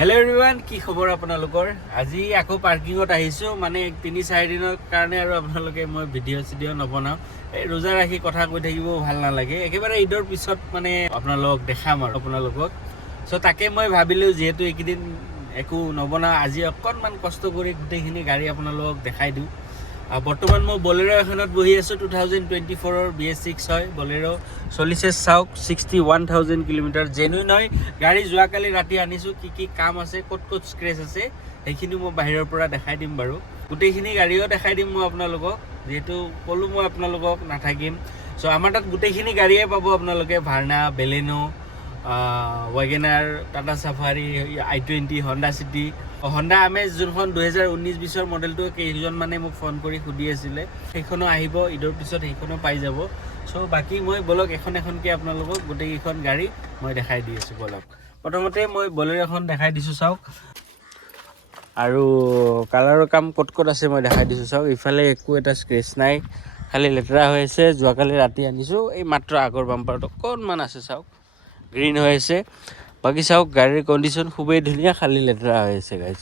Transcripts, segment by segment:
Hello' everyone, কি খবৰ আপোনালোকৰ? আজি আকৌ পাৰ্কিঙত আহিছোঁ, মানে 3-4 দিনৰ কাৰণে আৰু আপোনালোকে মই ভিডিঅ' নবনাওঁ। এই ৰোজা ৰাখি কথা কৈ থাকিব ভাল নালাগে, একেবাৰে ঈদৰ পিছত মানে আপোনালোকক দেখাম আৰু আপোনালোকক। চ' তাকে মই ভাবিলোঁ যিহেতু এইকেইদিন একো নবনাওঁ, আজি অকণমান কষ্ট কৰি গোটেইখিনি গাড়ী আপোনালোকক দেখাই দিওঁ। বৰ্তমান মই বলেৰ' এখনত বহি আছোঁ, 2024ৰ BS6 হয় বলেৰ'। চলিছে চাওক 61,000 কিলোমিটাৰ। জেনুইন হয় গাড়ী। যোৱাকালি ৰাতি আনিছোঁ, কি কাম আছে, ক'ত স্ক্ৰেচ আছে সেইখিনি মই বাহিৰৰ পৰা দেখাই দিম বাৰু। গোটেইখিনি গাড়ীও দেখাই দিম মই আপোনালোকক, যিহেতু ক'লোঁ মই আপোনালোকক নাথাকিম। চ' আমাৰ তাত গোটেইখিনি গাড়ীয়ে পাব আপোনালোকে, Verna, Baleno, WagonR, Tata Safari, i20, Honda City, Honda Amaze যোনখন 2019-20 মডেলটো কেইজন মানে মোক ফোন কৰি সুধি আছিলে, সেইখনো আহিব ঈদৰ পিছত, সেইখনো পাই যাব। চ' বাকী মই বলক এখন এখনকৈ আপোনালোকক গোটেইকেইখন গাড়ী মই দেখাই দি আছোঁ বলক। প্ৰথমতে মই বলেৰ' এখন দেখাই দিছোঁ চাওক, আৰু কালাৰৰ কাম ক'ত আছে মই দেখাই দিছোঁ চাওক। ইফালে একো এটা স্ক্ৰেচ নাই, খালি লেতেৰা হৈ আছে। যোৱাকালি ৰাতি আনিছোঁ, এই মাত্ৰ আগৰ বাম্পাৰটো অকণমান আছে চাওক, গ্ৰীণ হৈ আছে। বাকী চাওক গাড়ীৰ কণ্ডিশ্যন খুবেই ধুনীয়া, খালি লেতেৰা হৈ আছে গাইজ।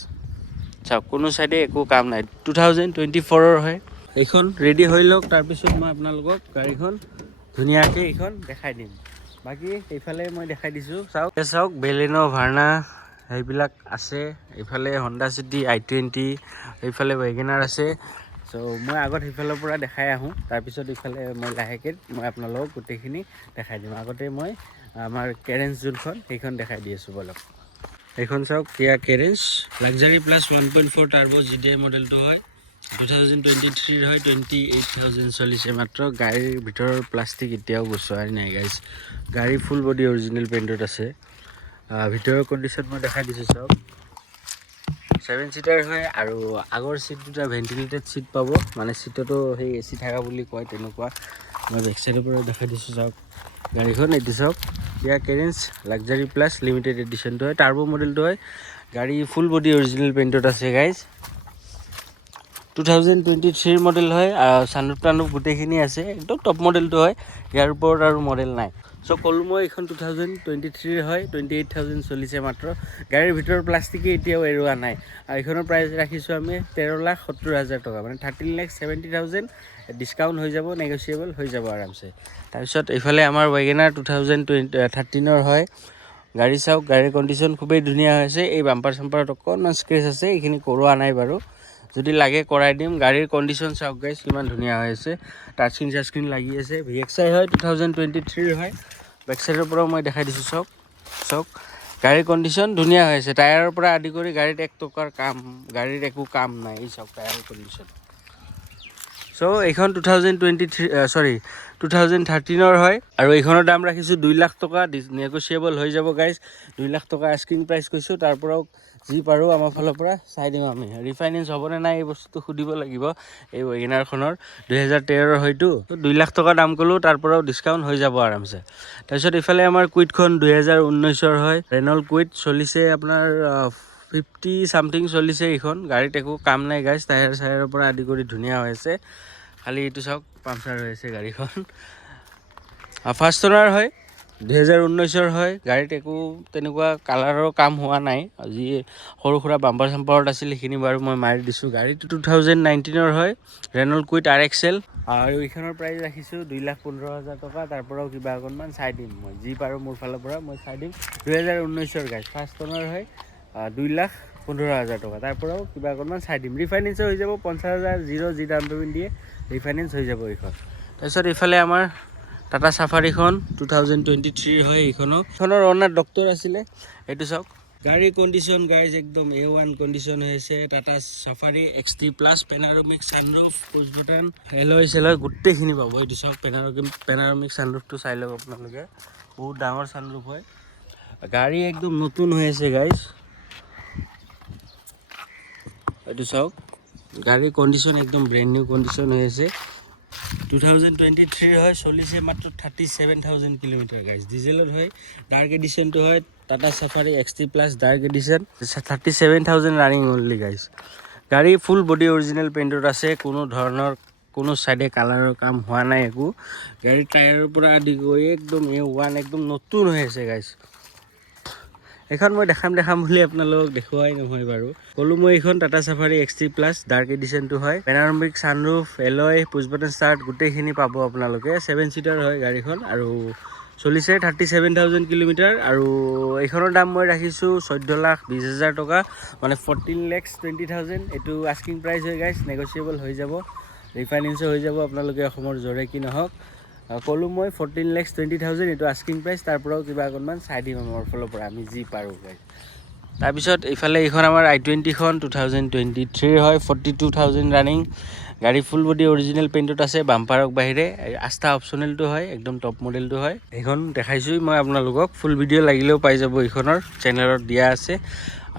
চাওক কোনো চাইডে একো কাম নাই, 2024ৰ হয়। এইখন ৰেডি হৈ লওক, তাৰপিছত মই আপোনালোকক গাড়ীখন ধুনীয়াকৈ এইখন দেখাই দিম। বাকী এইফালে মই দেখাই দিছোঁ চাওক বেলেনো, ভাৰ্না সেইবিলাক আছে। এইফালে হণ্ডা চিটি, i20, এইফালে ৱেগেনাৰ আছে। চ' মই আগত সেইফালৰ পৰা দেখাই আহোঁ, তাৰপিছত এইফালে মই লাহেকৈ মই আপোনালোকক গোটেইখিনি দেখাই দিম। আগতে মই আমাৰ কেৰেঞ্চ যোনখন সেইখন দেখাই দি আছোঁ বলক। এইখন চাওক কিয়া কেৰেঞ্চ লাক্সাৰী প্লাছ 1.4 টাৰ্বো GDI মডেলটো হয়, 2023ৰ হয়। 28,000 চলিছে মাত্ৰ। গাড়ীৰ ভিতৰৰ প্লাষ্টিক এতিয়াও গুচোৱাই নাই গাইজ। গাড়ী ফুল বডি অৰিজিনেল পেইণ্টত আছে। ভিতৰৰ কণ্ডিশ্যন মই দেখাই দিছোঁ চাওক, 7 ছিটাৰ হয়, আৰু আগৰ ছিট দুটা ভেণ্টিলেটেড ছিট পাব, মানে ছিটতো সেই AC থকা বুলি কয় তেনেকুৱা। মই বেক চাইডৰ পৰা দেখাই দিছোঁ চাওক গাড়ীখন। এইটো চাওক কিয়া কেৰেঞ্চ লাক্সাৰী প্লাছ লিমিটেড এডিশ্যনটো হয়, টাৰ্বো মডেলটো হয়। গাড়ী ফুল বডি অৰিজিনেল পেইণ্টত আছে গাইজ। 2023 মডেল হয়, চানৰুফ টানৰুফ গোটেইখিনি আছে, একদম টপ মডেলটো হয়। ইয়াৰ ওপৰত আৰু মডেল নাই। চ' ক'লোঁ মই এইখন 2023 হয়, 28,000 চলিছে মাত্ৰ। গাড়ীৰ ভিতৰৰ প্লাষ্টিকে এতিয়াও এৰোৱা নাই। আৰু এইখনৰ প্ৰাইচ ৰাখিছোঁ আমি 13,70,000 টকা, মানে 13,70,000। ডিছকাউণ্ট হৈ যাব, নেগচিয়েবল হৈ যাব আৰামছে। তাৰপিছত এইফালে আমাৰ ৱেগেনাৰ 2013ৰ হয়। গাড়ী চাওক, গাড়ীৰ কণ্ডিশ্যন খুবেই ধুনীয়া হৈছে। এই বাম্পাৰ চাম্পাৰত অকণমান স্ক্ৰেচ আছে, এইখিনি কৰোৱা নাই বাৰু, যদি লাগে কৰাই দিম। গাড়ীৰ কণ্ডিশ্যন চাওক গাইজ কিমান ধুনীয়া হৈ আছে, টাচস্ক্ৰীন চাচস্ক্ৰীন লাগি আছে। VXI হয়, 2023 হয়। বেক চাইডৰ পৰাও মই দেখাই দিছোঁ চাওক গাড়ীৰ কণ্ডিশ্যন ধুনীয়া হৈ আছে। টায়াৰৰ পৰা আদি কৰি গাড়ীত 1 টকাৰ কাম, গাড়ীৰ একো কাম নাই। এই চাওক টায়াৰৰ কণ্ডিশ্যন। চ' এইখন 2013ৰ হয়, আৰু এইখনৰ দাম ৰাখিছোঁ 2 লাখ টকা। নেগচিয়েবল হৈ যাব গাইজ। 2 লাখ টকা আস্কিং প্ৰাইচ কৈছোঁ, তাৰ পৰাও যি পাৰোঁ আমাৰ ফালৰ পৰা চাই দিম আমি। ৰিফাইনেন্স হ'বনে নাই এই বস্তুটো সুধিব লাগিব। এই ৱেগেনাৰখনৰ 2013ৰ হয়তো, 2 লাখ টকা দাম ক'লোঁ, তাৰ পৰাও ডিছকাউণ্ট হৈ যাব আৰামছে। তাৰপিছত ইফালে আমাৰ কুইটখন 2019ৰ হয়, ৰেনল্ট কুইট চলিছে আপোনাৰ 50 চামথিং চলিছে। এইখন গাড়ীত একো কাম নাই গাইজ, টায়াৰ চায়াৰৰ পৰা আদি কৰি ধুনীয়া হৈ আছে। খালি এইটো চাওক পামচাৰ হৈ আছে গাড়ীখন। ফাৰ্ষ্ট অনাৰ হয়, 2019ৰ হয়। গাড়ীত একো তেনেকুৱা কালাৰৰ কাম হোৱা নাই, যি সৰু সুৰা বাম্পাৰ চাম্পাৰত আছিল সেইখিনি বাৰু মই মাৰি দিছোঁ। গাড়ীটো 2019ৰ হয়, ৰেনল্ট কুইট RXL, আৰু এইখনৰ প্ৰাইচ ৰাখিছোঁ 2,15,000 টকা। তাৰ পৰাও কিবা অকণমান চাই দিম, মই যি পাৰোঁ মোৰ ফালৰ পৰা মই চাই দিম। 2019ৰ গাড়ী, ফাৰ্ষ্ট অনাৰ হয়, 2,15,000 টকা। তাৰ পৰাও কিবা অকণমান চাই দিম। ৰিফাইনেন্সো হৈ যাব, 50,000 যি ডাউন পে'মেণ্ট দিয়ে ৰিফাইনেন্স হৈ যাব এইখন। তাৰপিছত এইফালে আমাৰ টাটা চাফাৰীখন 2023 হয়। এইখনৰ অনাৰ ডক্টৰ আছিলে। এইটো চাওক গাড়ীৰ কণ্ডিশ্যন গাইজ একদম A1 কণ্ডিশ্যন হৈ আছে। Tata Safari XT plus, panoramic sunroof, push button, alloy চেলয় গোটেইখিনি পাব। এইটো চাওক পেনাৰমিক ছানৰুফটো চাই লওক আপোনালোকে, বহুত ডাঙৰ ছানৰুফ হয়। গাড়ী একদম নতুন হৈ আছে গাইজ। এইটো চাওক গাড়ীৰ কণ্ডিশ্যন একদম ব্ৰেণ্ড নিউ কণ্ডিশ্যন হৈ আছে। 2023 হয়, চলিছে মাত্ৰ 37,000 কিলোমিটাৰ গাইজ। ডিজেলত হয়, ডাৰ্ক এডিশ্যনটো হয়, Tata Safari XT plus dark edition, 37,000 running only guys. গাড়ী ফুল বডি অৰিজিনেল পেইণ্টত আছে, কোনো ধৰণৰ কোনো চাইডে কালাৰৰ কাম হোৱা নাই একো। গাড়ীৰ টায়াৰৰ পৰা আদি কৰি একদম A1 একদম নতুন হৈ আছে গাইজ। এখন মই দেখাম বুলি আপোনালোকক দেখুৱাই নহয় বাৰু ক'লো মই এইখন Tata Safari XT plus dark এডিশ্যনটো হয় panoramic sunroof alloy push button start গোটেইখিনি পাব আপোনালোকে 7 চিটাৰ হয় গাড়ীখন আৰু চলিছে 37,000 কিলোমিটাৰ আৰু এইখনৰ দাম মই ৰাখিছোঁ 14,20,000 টকা মানে 14,20,000 এইটো আস্কিং প্ৰাইচ হয় গাইজ নেগচিয়েবল হৈ যাব ৰিফাইনেন্সো হৈ যাব আপোনালোকে অসমৰ য'ৰে কি নহওক ক'লো মই 14,20,000 এইটো আস্কিং প্ৰাইচ তাৰ পৰাও কিবা অকণমান চাই দিম আমাৰ ফালৰ পৰা আমি যি পাৰোঁ গাইজ তাৰপিছত এইফালে এইখন আমাৰ i20খন 2023 হয় 42,000 ৰানিং গাড়ী ফুল বডি অৰিজিনেল পেইণ্টত আছে বাম্পাৰক বাহিৰে আস্থা অপশ্যনেলটো হয় একদম টপ মডেলটো হয় এইখন দেখাইছোঁই মই আপোনালোকক ফুল ভিডিঅ' লাগিলেও পাই যাব এইখনৰ চেনেলত দিয়া আছে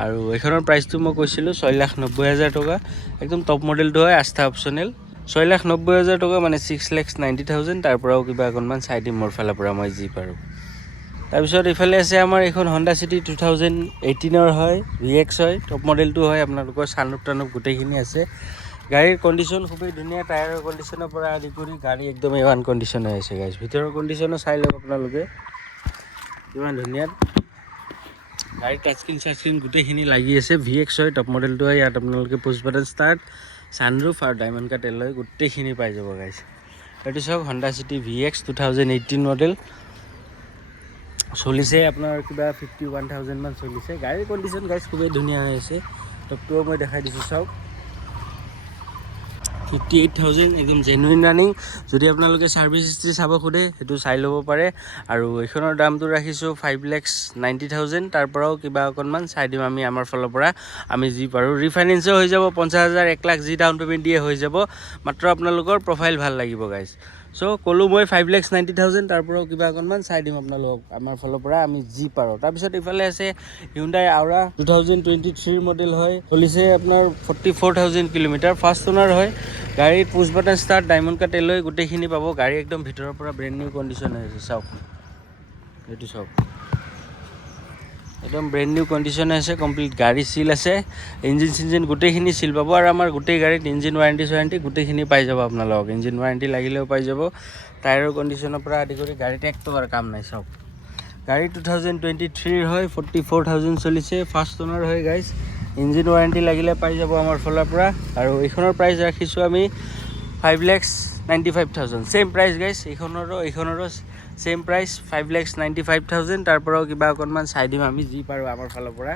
আৰু এইখনৰ প্ৰাইচটো মই কৈছিলোঁ 6,90,000 টকা একদম টপ মডেলটো হয় আস্থা অপশ্যনেল 6,90,000 টকা মানে 6,90,000 তাৰ পৰাও কিবা অকণমান চাই দিম মোৰ ফালৰ পৰা মই যি পাৰোঁ তাৰপিছত এইফালে আছে আমাৰ এইখন হণ্ডা চিটি 2018ৰ হয় VX হয় টপ মডেলটো হয় আপোনালোকৰ ছানৰুফ টানুফ গোটেইখিনি আছে গাড়ীৰ কণ্ডিশ্যন খুবেই ধুনীয়া টায়াৰৰ কণ্ডিশ্যনৰ পৰা আদি কৰি গাড়ী একদম A1 কণ্ডিশ্যন হৈ আছে গাইজ ভিতৰৰ কণ্ডিশ্যনো চাই লওক আপোনালোকে কিমান ধুনীয়া গাড়ীৰ টাচস্ক্ৰীন গোটেইখিনি লাগি আছে VX হয় টপ মডেলটো হয় ইয়াত আপোনালোকে পুছ বাটন ষ্টাৰ্ট ছানৰুফ আৰু ডায়মণ্ড কাট এলয় গোটেইখিনি পাই যাব গাইজ এইটো চাওক হণ্ডা চিটি VX 2018 মডেল চলিছে আপোনাৰ কিবা 51,000 মান চলিছে গাড়ীৰ কণ্ডিশ্যন গাইজ খুবেই ধুনীয়া হৈ আছে টপটোও মই দেখাই দিছোঁ চাওক 58,000 একদম জেনুইন ৰানিং যদি আপোনালোকে ছাৰ্ভিচ হিষ্ট্ৰী চাব খোজে সেইটো চাই ল'ব পাৰে আৰু এইখনৰ দামটো ৰাখিছোঁ 5,90,000 তাৰ পৰাও কিবা অকণমান চাই দিম আমি আমাৰ ফালৰ পৰা আমি যি পাৰোঁ ৰিফাইনেন্সো হৈ যাব 50,000 1 লাখ যি ডাউন পে'মেণ্ট দিয়ে হৈ যাব মাত্ৰ আপোনালোকৰ প্ৰফাইল ভাল লাগিব গাইজ চ' ক'লোঁ মই 5,90,000 তাৰ পৰাও কিবা অকণমান চাই দিম আপোনালোকক আমাৰ ফালৰ পৰা আমি যি পাৰোঁ তাৰপিছত ইফালে আছে Hyundai Aura 2023 মডেল হয় চলিছে আপোনাৰ 44,000 কিলোমিটাৰ ফাৰ্ষ্ট অ'নাৰ হয় গাড়ীত পুছ button start diamond cut alloy গোটেইখিনি পাব গাড়ী একদম ভিতৰৰ পৰা ব্ৰেণ্ড নিউ কণ্ডিশ্যন হৈ আছে চাওক এইটো চাওক একদম ব্ৰেণ্ড নিউ কণ্ডিশ্যন আছে কমপ্লিট গাড়ী চিল আছে ইঞ্জিন চিঞ্জিন গোটেইখিনি চিল পাব আৰু আমাৰ গোটেই গাড়ীত ইঞ্জিন ৱাৰেণ্টি গোটেইখিনি পাই যাব আপোনালোকক ইঞ্জিন ৱাৰেণ্টি লাগিলেও পাই যাব টায়াৰৰ কণ্ডিশ্যনৰ পৰা আদি কৰি গাড়ীত এক টকাৰ কাম নাই চাওক গাড়ী 2023 হয় 44,000 চলিছে ফাৰ্ষ্ট অ'নাৰ হয় গাইজ ইঞ্জিন ৱাৰেণ্টি লাগিলে পাই যাব আমাৰ ফালৰ পৰা আৰু এইখনৰ প্ৰাইচ ৰাখিছোঁ আমি 5,95,000 ছেইম প্ৰাইচ গাইজ এইখনৰো ছেইম প্ৰাইচ 5,95,000 তাৰ পৰাও কিবা অকণমান চাই দিম আমি যি পাৰোঁ আমাৰ ফালৰ পৰা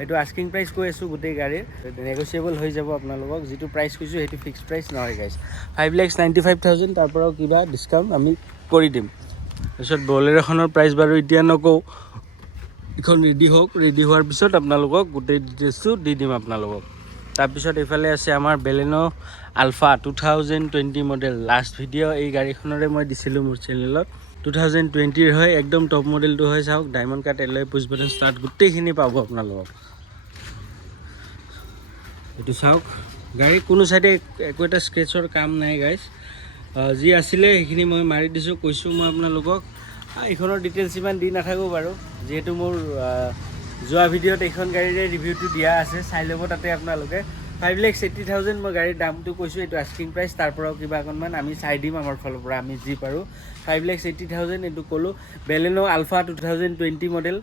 এইটো আস্কিং প্ৰাইচ কৈ আছোঁ গোটেই গাড়ীৰ নেগচিয়েবল হৈ যাব আপোনালোকক যিটো প্ৰাইচ কৈছোঁ সেইটো ফিক্স প্ৰাইচ নহয় গাইজ 5,95,000 তাৰ পৰাও কিবা ডিছকাউণ্ট আমি কৰি দিম তাৰপিছত বলেৰ'খনৰ প্ৰাইচ বাৰু এতিয়া নকওঁ এইখন ৰেডি হওক ৰেডি হোৱাৰ পিছত আপোনালোকক গোটেই ডিটেইলছটো দি দিম আপোনালোকক তাৰপিছত এইফালে আছে আমাৰ Baleno Alpha 2020 model last video' এই গাড়ীখনৰে মই দিছিলোঁ মোৰ চেনেলত 2020ৰ হয় একদম টপ মডেলটো হয় চাওক diamond cut alloy push button start গোটেইখিনি পাব আপোনালোকক এইটো চাওক গাড়ী কোনো চাইডে একো এটা স্ক্ৰেচৰ কাম নাই গাইজ যি আছিলে সেইখিনি মই মাৰি দিছোঁ কৈছোঁ মই আপোনালোকক এইখনৰ ডিটেইলছ ইমান দি নাথাকোঁ বাৰু যিহেতু মোৰ যোৱা ভিডিঅ'ত এইখন গাড়ীৰে ৰিভিউটো দিয়া আছে চাই ল'ব তাতে আপোনালোকে 5,80,000 মই গাড়ীৰ দামটো কৈছোঁ এইটো আস্কিং প্ৰাইচ তাৰ পৰাও কিবা অকণমান আমি চাই দিম আমাৰ ফালৰ পৰা আমি যি পাৰোঁ 5,80,000 এইটো ক'লোঁ Baleno Alpha 2020 model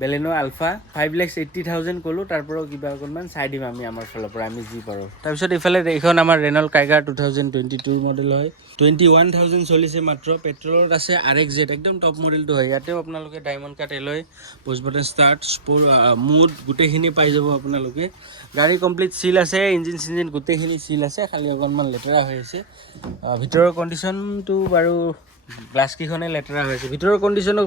Baleno Alpha 5,80,000 ক'লোঁ তাৰ পৰাও কিবা অকণমান চাই দিম আমি আমাৰ ফালৰ পৰা আমি যি পাৰোঁ তাৰপিছত এইফালে এইখন আমাৰ ৰেনল্ট কাইগাৰ 2022 মডেল হয় 21,000 চলিছে মাত্ৰ পেট্ৰলত আছে RXZ একদম টপ মডেলটো হয় ইয়াতেও আপোনালোকে diamond cut alloy push button start mood গোটেইখিনি পাই যাব আপোনালোকে গাড়ী কমপ্লিট চিল আছে ইঞ্জিন চিঞ্জিন গোটেইখিনি চিল আছে খালি অকণমান লেতেৰা হৈ আছে ভিতৰৰ কণ্ডিশ্যনটো বাৰু গ্লাছকেইখনে লেতেৰা হৈ আছে ভিতৰৰ কণ্ডিশ্যনো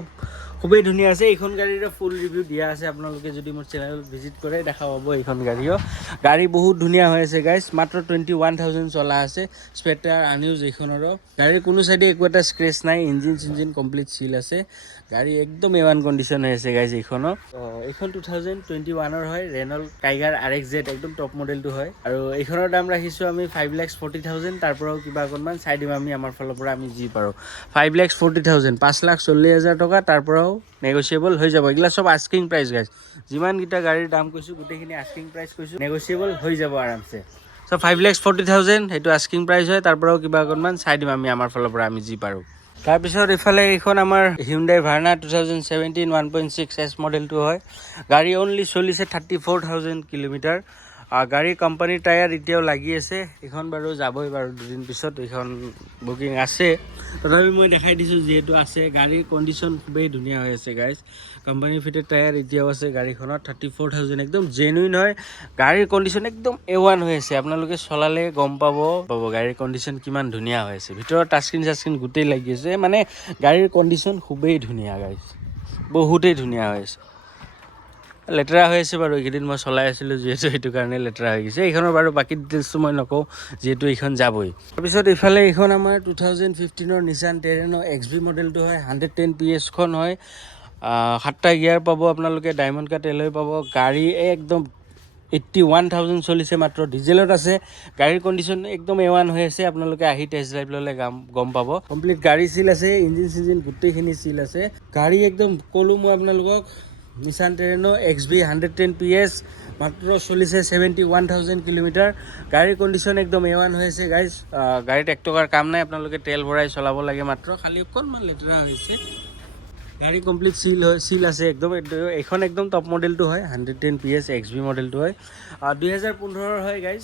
খুবেই ধুনীয়া আছে এইখন গাড়ীৰে ফুল ৰিভিউ দিয়া আছে আপোনালোকে যদি মোৰ চেনেলত ভিজিট কৰে দেখা পাব এইখন গাড়ীও গাড়ী বহুত ধুনীয়া হৈ আছে গাইজ মাত্ৰ 21,000 চলা আছে স্পেটাৰ আনইউজ এইখনৰো গাড়ীৰ কোনো চাইডে একো এটা স্ক্ৰেচ নাই ইঞ্জিন চিঞ্জিন কমপ্লিট চিল আছে গাড়ী একদম A1 কণ্ডিশ্যন হৈ আছে গাইজ এইখনো এইখন 2021ৰ হয় ৰেনল্ট কাইগাৰ RXZ একদম টপ মডেলটো হয় আৰু এইখনৰ দাম ৰাখিছোঁ আমি 5,40,000 তাৰ পৰাও কিবা অকণমান চাই দিম আমি আমাৰ ফালৰ পৰা আমি যি পাৰোঁ 5,40,000 5,40,000 টকা তাৰ পৰাও নেগচিয়েবল হৈ যাব এইগিলা চব আস্কিং প্ৰাইচ গাইজ যিমানকেইটা গাড়ীৰ দাম কৈছোঁ গোটেইখিনি আস্কিং প্ৰাইচ কৈছোঁ নেগচিয়েবল হৈ যাব আৰামছে চ' 5,40,000 সেইটো আস্কিং প্ৰাইচ হয় তাৰ পৰাও কিবা অকণমান চাই দিম আমি আমাৰ ফালৰ পৰা আমি যি পাৰোঁ তাৰপিছত ইফালে এইখন আমাৰ হিউণ্ডাই ভাৰ্না 2017 1.6S মডেলটো হয়। গাড়ী অনলি চলিছে 34,000 কিলোমিটাৰ। গাড়ী কোম্পানীৰ টায়াৰ এতিয়াও লাগি আছে। এইখন বাৰু যাবই বাৰু দুদিন পিছত, এইখন বুকিং আছে। তথাপি মই দেখাই দিছোঁ যিহেতু আছে। গাড়ীৰ কণ্ডিশ্যন খুবেই ধুনীয়া হৈ আছে গাইজ। কোম্পানীৰ ফিটেড টায়াৰ এতিয়াও আছে গাড়ীখনত। 34,000 একদম জেনুইন হয়। গাড়ীৰ কণ্ডিশ্যন একদম A1 হৈ আছে। আপোনালোকে চলালে গম পাব গাড়ীৰ কণ্ডিশ্যন কিমান ধুনীয়া হৈ আছে। ভিতৰত টাচস্ক্ৰীন চাচস্ক্ৰীন গোটেই লাগি আছে। মানে গাড়ীৰ কণ্ডিশ্যন খুবেই ধুনীয়া গাইজ, বহুতেই ধুনীয়া হৈ আছে। লেতেৰা হৈ আছে বাৰু, এইকেইদিন মই চলাই আছিলোঁ যিহেতু সেইটো কাৰণে লেতেৰা হৈ গৈছে। এইখনৰ বাৰু বাকী ডিটেইলছটো মই নকওঁ যিহেতু এইখন যাবই। তাৰপিছত ইফালে এইখন আমাৰ 2015 নিছান টেৰেনো XV মডেলটো হয়। 110 PS হয়। 7টা গিয়াৰ পাব আপোনালোকে, ডায়মণ্ড কাট এলয় পাব। গাড়ী একদম 81,000 চলিছে মাত্ৰ। ডিজেলত আছে। গাড়ীৰ কণ্ডিশ্যন একদম A1 হৈ আছে। আপোনালোকে আহি টেষ্ট ড্ৰাইভ ল'লে গম পাব। কমপ্লিট গাড়ী চিল আছে, ইঞ্জিন চিঞ্জিন গোটেইখিনি চিল আছে। গাড়ী একদম ক'লোঁ মই আপোনালোকক, নিছান টেৰেনো XV 110 PS মাত্ৰ চলিছে 71,000 কিলোমিটাৰ। গাড়ীৰ কণ্ডিশ্যন একদম A1 হৈ আছে গাইজ। গাড়ীত 1 টকাৰ কাম নাই, আপোনালোকে তেল ভৰাই চলাব লাগে মাত্ৰ, খালি অকণমান লেতেৰা হৈছে। গাড়ী কমপ্লিট চিল আছে একদম। এইখন একদম টপ মডেলটো হয়, 110 PS XV মডেলটো হয়। 2015 হয় গাইজ,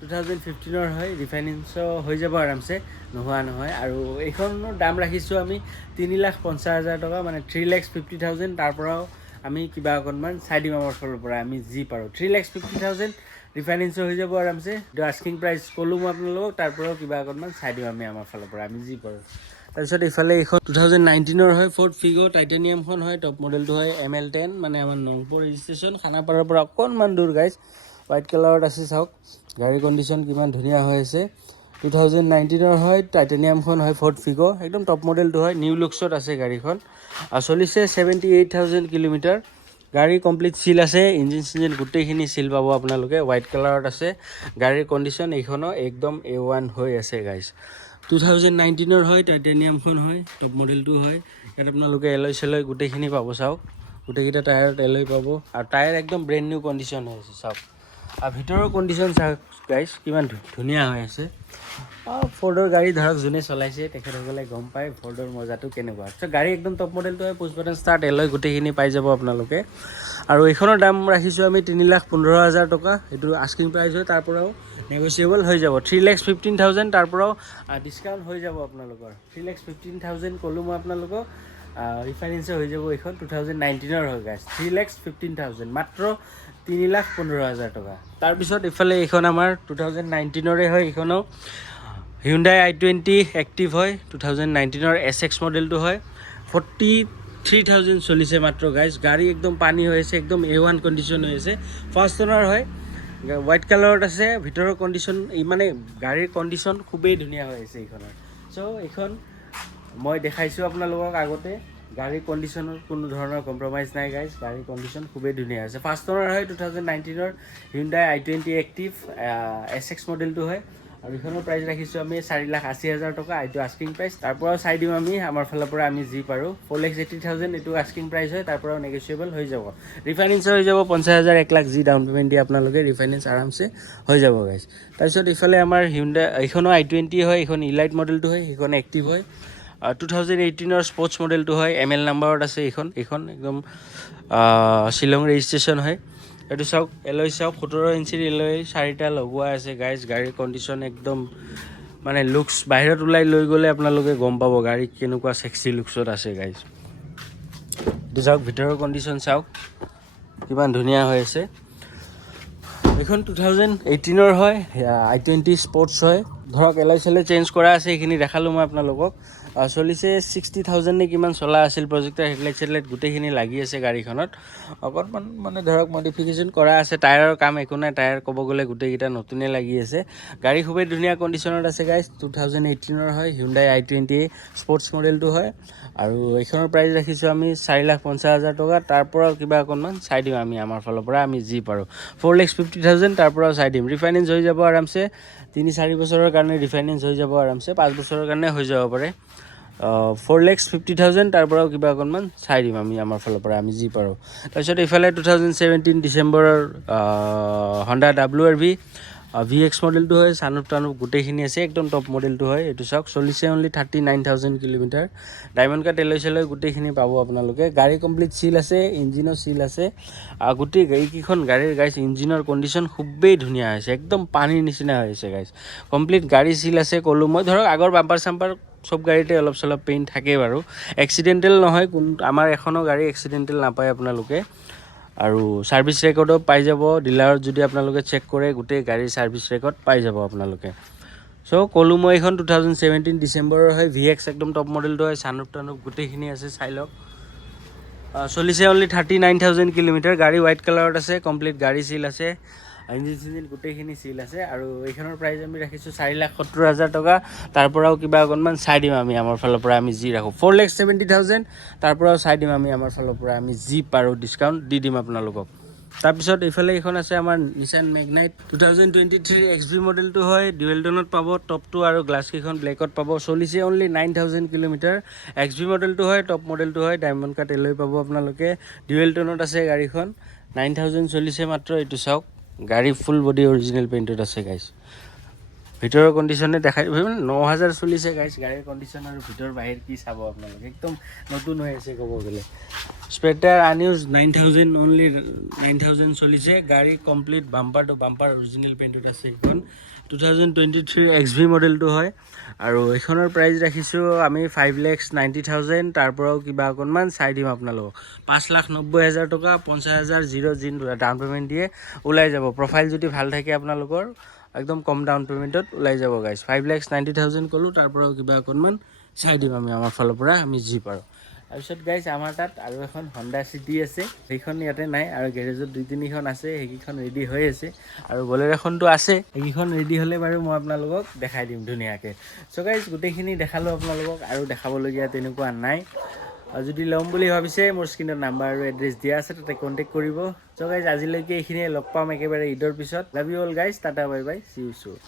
2015 হয়। ৰিফাইনেন্সো হৈ যাব আৰামছে, নোহোৱা নহয়। আৰু এইখনৰ দাম ৰাখিছোঁ আমি 3,50,000 টকা, মানে 3,50,000। তাৰ পৰাও আমি কিবা অকণমান চাই দিম আমাৰ ফালৰ পৰা, আমি যি পাৰোঁ। 3,50,000 ৰিফাইনেন্সো হৈ যাব আৰামছে। আস্কিং প্ৰাইচ ক'লোঁ মই আপোনালোকক, তাৰ পৰাও কিবা অকণমান চাই দিম আমি আমাৰ ফালৰ পৰা, আমি যি পাৰোঁ। তাৰপিছত এইফালে এইখন 2019 হয়, ফৰ্ড ফিগ' টাইটেনিয়ামখন হয়। টপ মডেলটো হয় ML10, মানে আমাৰ নংপুৰ ৰেজিষ্ট্ৰেশ্যন, খানাপাৰাৰ পৰা অকণমান দূৰ গাইজ। হোৱাইট কালাৰত আছে, চাওক গাড়ীৰ কণ্ডিশ্যন কিমান ধুনীয়া হৈ আছে। 2019 হয়, টাইটেনিয়ামখন হয়, ফৰ্ড ফিগ', একদম টপ মডেলটো হয়। নিউ লুকছত আছে গাড়ীখন। চলিছে 78,000 কিলোমিটাৰ। গাড়ী কমপ্লিট চিল আছে, ইঞ্জিন চিঞ্জিন গোটেইখিনি চিল পাব আপোনালোকে। হোৱাইট কালাৰত আছে। গাড়ীৰ কণ্ডিশ্যন এইখনো একদম A1 হৈ আছে গাইজ। 2019 হয়, টাইটেনিয়ামখন হয়, টপ মডেলটো হয়। ইয়াত আপোনালোকে এলয় চেলয় গোটেইখিনি পাব, চাওক গোটেইকেইটা টায়াৰত এলয় পাব। আৰু টায়াৰ একদম ব্ৰেণ্ড নিউ কণ্ডিশ্যন হৈ আছে, চাওক। আৰু ভিতৰৰ কণ্ডিশ্যন চাওক গাইজ, কিমান ধুনীয়া হৈ আছে। ফৰ্ডৰ গাড়ী ধৰক যোনে চলাইছে তেখেতসকলে গম পায় ফৰ্ডৰ মজাটো কেনেকুৱা। গাড়ী একদম টপ মডেলটো হয়, পুছ বাটন ষ্টাৰ্ট এলয় গোটেইখিনি পাই যাব আপোনালোকে। আৰু এইখনৰ দাম ৰাখিছোঁ আমি 3,15,000 টকা। এইটো আস্কিং প্ৰাইচ হয়, তাৰ পৰাও নেগচিয়েবল হৈ যাব। 3,15,000, তাৰ পৰাও ডিছকাউণ্ট হৈ যাব আপোনালোকৰ। 3,15,000 ক'লোঁ মই আপোনালোকক। ৰিফাইনেন্সো হৈ যাব। এইখন 2019 হয় গাইজ। 3,15,000 মাত্ৰ 3,15,000 টকা। তাৰপিছত এইফালে এইখন আমাৰ 2019 হয়। এইখনো হিউণ্ডাই i20 এক্টিভ হয়, 2019 SX মডেলটো হয়। 43,000 চলিছে মাত্ৰ গাইজ। গাড়ী একদম পানী হৈ আছে, একদম A1 কণ্ডিশ্যন হৈ আছে। ফাৰ্ষ্ট অনাৰ হয়, হোৱাইট কালাৰত আছে। ভিতৰৰ কণ্ডিশ্যন মানে গাড়ীৰ কণ্ডিশ্যন খুবেই ধুনীয়া হৈ আছে এইখনৰ। এইখন মই দেখাইছোঁ আপোনালোকক আগতে। গাড়ীৰ কণ্ডিশ্যনৰ কোনো ধৰণৰ কম্প্ৰমাইজ নাই গাইজ। গাড়ীৰ কণ্ডিশ্যন খুবেই ধুনীয়া হৈছে। ফাৰ্ষ্ট অনাৰ হয়, 2019 হিউণ্ডাই i20 এক্টিভ SX মডেলটো হয়। আৰু এইখনৰ প্ৰাইচ ৰাখিছোঁ আমি 4,80,000 টকা। এইটো আস্কিং প্ৰাইচ, তাৰ পৰাও চাই দিম আমি আমাৰ ফালৰ পৰা, আমি যি পাৰোঁ। 4,80,000 এইটো আস্কিং প্ৰাইচ হয়, তাৰ পৰাও নেগচিয়েবল হৈ যাব। ৰিফাইনেন্সো হৈ যাব 50,000, 1,00,000 যি ডাউন পে'মেণ্ট দিয়ে আপোনালোকে, ৰিফাইনেন্স আৰামছে হৈ যাব গাইজ। তাৰপিছত ইফালে আমাৰ হিউণ্ডাই, এইখনো i20 হয়। এইখন ইলাইট মডেলটো হয়, সেইখন এক্টিভ হয়। 2018 স্পৰ্টছ মডেলটো হয়, ML নাম্বাৰত আছে। এইখন একদম শ্বিলং ৰেজিষ্ট্ৰেশ্যন হয়। এইটো চাওক, এলয় চাওক, 17 ইঞ্চিৰ এলয় 4টা লগোৱা আছে গাইজ। গাড়ীৰ কণ্ডিশ্যন একদম মানে লুকছ, বাহিৰত ওলাই লৈ গ'লে আপোনালোকে গম পাব গাড়ী কেনেকুৱা ছেক্সি লুকছত আছে গাইজ। এইটো চাওক, ভিতৰৰ কণ্ডিশ্যন চাওক কিমান ধুনীয়া হৈ আছে। এইখন 2018 হয়, i20 স্পৰ্টছ হয়। ধৰক এলয় চেলয় চেঞ্জ কৰা আছে, সেইখিনি দেখালোঁ মই আপোনালোকক। চলিছে 60,000 নে কিমান চলা আছিল। প্ৰজেক্টৰ হেডলাইট চেডলাইট গোটেইখিনি লাগি আছে গাড়ীখনত। অকণমান মানে ধৰক মডিফিকেশ্যন কৰা আছে। টায়াৰৰ কাম একো নাই, টায়াৰ ক'ব গ'লে গোটেইকেইটা নতুনে লাগি আছে। গাড়ী খুবেই ধুনীয়া কণ্ডিশ্যনত আছে গাইজ। 2018 হয়, হিউণ্ডাই i20 স্পৰ্টছ মডেলটো হয়। আৰু এইখনৰ প্ৰাইচ ৰাখিছোঁ আমি 4,50,000 টকা। তাৰ পৰাও কিবা অকণমান চাই দিম আমি আমাৰ ফালৰ পৰা, আমি যি পাৰোঁ। 4,50,000, তাৰ পৰাও চাই দিম। ৰিফাইনেন্স হৈ যাব আৰামছে। 3-4 বছৰৰ কাৰণে ৰিফাইনেন্স হৈ যাব আৰামছে, 5 বছৰৰ কাৰণে হৈ যাব পাৰে। 4,50,000, তাৰ পৰাও কিবা অকণমান চাই দিম আমি আমাৰ ফালৰ পৰা, আমি যি পাৰোঁ। তাৰপিছত এইফালে 2017 ডিচেম্বৰৰ Honda WRV VX মডেলটো হয়, সানুপ টানুপ গোটেইখিনি আছে, একদম টপ মডেলটো হয়। এইটো চাওক, চলিছে only 39,000 kilometre. Diamond cut alloy চেলয় গোটেইখিনি পাব আপোনালোকে। গাড়ী কমপ্লিট চিল আছে, ইঞ্জিনো চিল আছে। গোটেই এইকেইখন গাড়ীৰ গাইছ ইঞ্জিনৰ কণ্ডিশ্যন খুবেই ধুনীয়া হৈছে, একদম পানীৰ নিচিনা হৈছে গাইছ। কমপ্লিট গাড়ী চিল আছে ক'লোঁ মই। ধৰক আগৰ বাম্পাৰ চাম্পাৰ চব গাড়ীতে অলপ চলপ পেইণ্ট থাকে বাৰু, এক্সিডেণ্টেল নহয়। আমাৰ এখনো গাড়ী এক্সিডেণ্টেল নাপায় আপোনালোকে। আৰু ছাৰ্ভিচ ৰেকৰ্ডো পাই যাব, ডিলাৰত যদি আপোনালোকে চেক কৰে গোটেই গাড়ীৰ ছাৰ্ভিচ ৰেকৰ্ড পাই যাব আপোনালোকে। চ' ক'লোঁ মই এইখন 2017 ডিচেম্বৰৰ হয়, VX একদম টপ মডেলটো হয়, চানুপ টানুপ গোটেইখিনি আছে, চাই লওক। চলিছে অনলি 39,000 কিলোমিটাৰ। গাড়ী হোৱাইট কালাৰত আছে, কমপ্লিট গাড়ী চিল আছে, ইঞ্জিন চিঞ্জিন গোটেইখিনি চিল আছে। আৰু এইখনৰ প্ৰাইচ আমি ৰাখিছোঁ 4,70,000 টকা। তাৰ পৰাও কিবা অকণমান চাই দিম আমি আমাৰ ফালৰ পৰা, আমি যি ৰাখোঁ 4,70,000। তাৰ পৰাও চাই দিম আমি আমাৰ ফালৰ পৰা, আমি যি পাৰোঁ ডিছকাউণ্ট দি দিম আপোনালোকক। তাৰপিছত এইফালে এইখন আছে আমাৰ নিছান মেগনাইট 2023 XV মডেলটো হয়, ডুৱেল টোনত পাব। টপটো আৰু গ্লাছকেইখন ব্লেকত পাব। চলিছে অনলি 9,000 কিলোমিটাৰ। XV মডেলটো হয়, টপ মডেলটো হয়, ডায়মণ্ড কাট এলয় পাব আপোনালোকে। ডুৱেল টোনত আছে গাড়ীখন, 9,000 চলিছে মাত্ৰ। এইটো চাওক, গাড়ী ফুল বডি অৰিজিনেল পেইণ্টত আছে গাইছ। ভিতৰৰ কণ্ডিশ্যনে দেখাই 9,000 চলিছে গাইছ। গাড়ীৰ কণ্ডিশ্যন আৰু ভিতৰ বাহিৰ কি চাব আপোনালোকে, একদম নতুন হৈ আছে ক'ব গ'লে। স্প্ৰেটাৰ আনইউজ 9,000 অনলি 9,000 চলিছে। গাড়ী complete bumper to bumper original পেইণ্টত আছে। এইখন 2023 XV মডেলটো হয়। আৰু এইখনৰ প্ৰাইচ ৰাখিছোঁ আমি 5,90,000। তাৰ পৰাও কিবা অকণমান চাই দিম আপোনালোকক। 5,90,000 টকা, 50,000 জিৰ' ডাউন পে'মেণ্ট দিয়ে ওলাই যাব। প্ৰফাইল যদি ভাল থাকে আপোনালোকৰ, একদম কম ডাউন পে'মেণ্টত ওলাই যাব গাইছ। 5,90,000 ক'লোঁ, তাৰ পৰাও কিবা অকণমান চাই দিম আমি আমাৰ ফালৰ পৰা, আমি যি পাৰোঁ। তাৰপিছত গাইছ আমাৰ তাত আৰু এখন হণ্ডা চিটি আছে, সেইখন ইয়াতে নাই। আৰু গেৰেজত 2-3খন আছে, সেইকেইখন ৰেডি হৈ আছে। আৰু বলেৰোখনটো আছে, সেইকেইখন ৰেডি হ'লে বাৰু মই আপোনালোকক দেখাই দিম ধুনীয়াকৈ। চ' গাইছ গোটেইখিনি দেখালোঁ আপোনালোকক, আৰু দেখাবলগীয়া তেনেকুৱা নাই। আৰু যদি ল'ম বুলি ভাবিছে, মোৰ স্ক্ৰীণত নাম্বাৰ আৰু এড্ৰেছ দিয়া আছে, তাতে কণ্টেক্ট কৰিব। চ' গাইছ আজিলৈকে এইখিনিয়ে, লগ পাম একেবাৰে ঈদৰ পিছত। লাভ ইউ অল গাইছ, tata bye bye, C you soon.